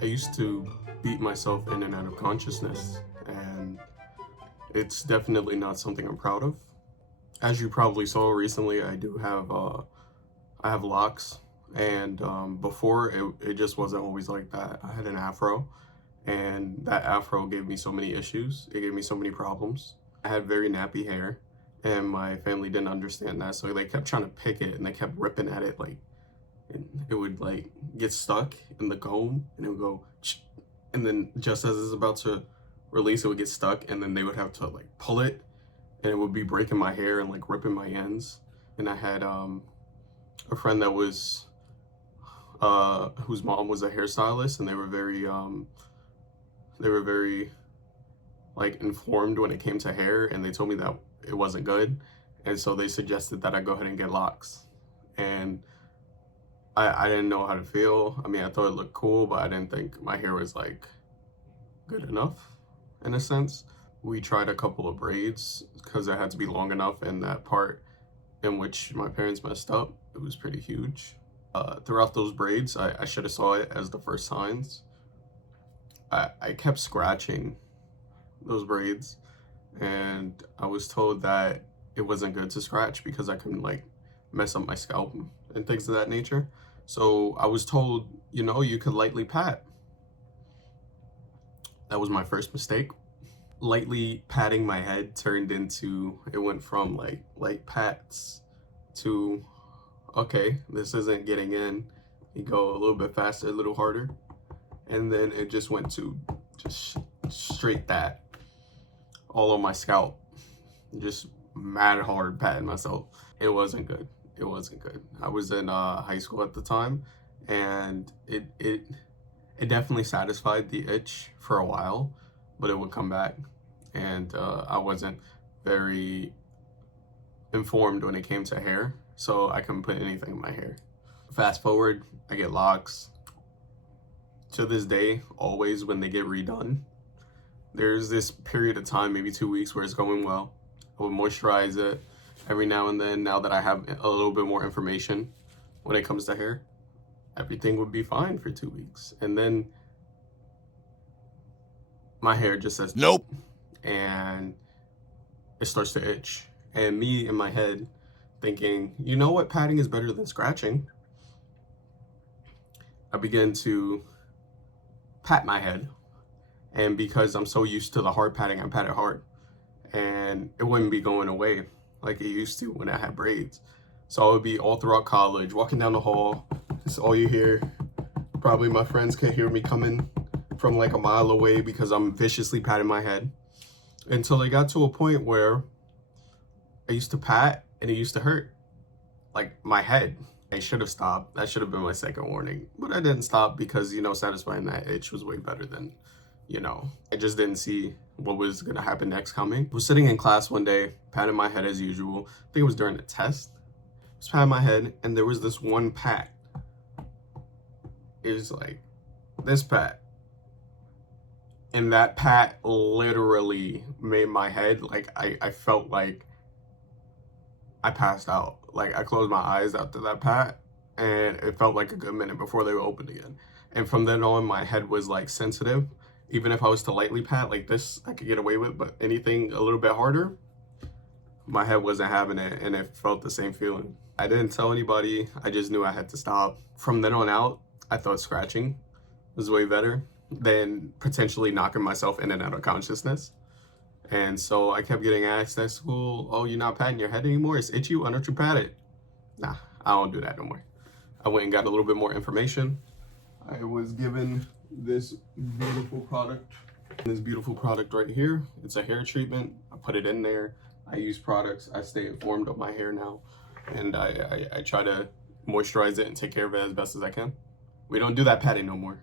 I used to beat myself in and out of consciousness, and it's definitely not something I'm proud of. As you probably saw recently, I have locks, and before it just wasn't always like that. I had an afro, and that afro gave me so many issues. It gave me so many problems. I had very nappy hair, and my family didn't understand that, so they kept trying to pick it, and they kept ripping at it like it would like get stuck in the comb, and it would go, and then just as it's about to release, it would get stuck, and then they would have to like pull it, and it would be breaking my hair and like ripping my ends. And I had a friend that was whose mom was a hairstylist, and they were very like informed when it came to hair, and they told me that it wasn't good, and so they suggested that I go ahead and get locks. And I didn't know how to feel. I mean, I thought it looked cool, but I didn't think my hair was like good enough in a sense. We tried a couple of braids because it had to be long enough, and that part in which my parents messed up, it was pretty huge. Throughout those braids, I should have saw it as the first signs. I kept scratching those braids, and I was told that it wasn't good to scratch because I can like mess up my scalp and things of that nature. So I was told, you know, you could lightly pat. That was my first mistake. Lightly patting my head turned into, it went from like light pats to, okay, this isn't getting in. You go a little bit faster, a little harder. And then it just went to just straight that all on my scalp. Just mad hard patting myself. It wasn't good. It wasn't good. I was in high school at the time, and it definitely satisfied the itch for a while, but it would come back, and I wasn't very informed when it came to hair, so I couldn't put anything in my hair. Fast forward, I get locks. To this day, always when they get redone, there's this period of time, maybe 2 weeks, where it's going well. I would moisturize it every now and then. Now that I have a little bit more information when it comes to hair, everything would be fine for 2 weeks. And then my hair just says nope, and it starts to itch. And me in my head thinking, you know what, patting is better than scratching. I began to pat my head, and because I'm so used to the hard patting, I pat it hard, and it wouldn't be going away like it used to when I had braids. So I would be all throughout college, walking down the hall, it's all you hear. Probably my friends could hear me coming from like a mile away because I'm viciously patting my head, until it got to a point where I used to pat and it used to hurt, like my head. I should have stopped. That should have been my second warning, but I didn't stop because, you know, satisfying that itch was way better than, you know, I just didn't see what was gonna happen next coming. I was sitting in class one day, patting my head as usual. I think it was during a test. I was patting my head, and there was this one pat. It was like this pat. And that pat literally made my head, like, I felt like I passed out. Like, I closed my eyes after that pat, and it felt like a good minute before they were opened again. And from then on, my head was like sensitive. Even if I was to lightly pat like this, I could get away with, but anything a little bit harder, my head wasn't having it, and it felt the same feeling. I didn't tell anybody. I just knew I had to stop. From then on out, I thought scratching was way better than potentially knocking myself in and out of consciousness. And so I kept getting asked at school, oh, you're not patting your head anymore? It's itchy? Why don't you pat it? Nah, I don't do that no more. I went and got a little bit more information. I was given this beautiful product. This beautiful product right here. It's a hair treatment. I put it in there. I use products. I stay informed of my hair now. And I try to moisturize it and take care of it as best as I can. We don't do that patting no more.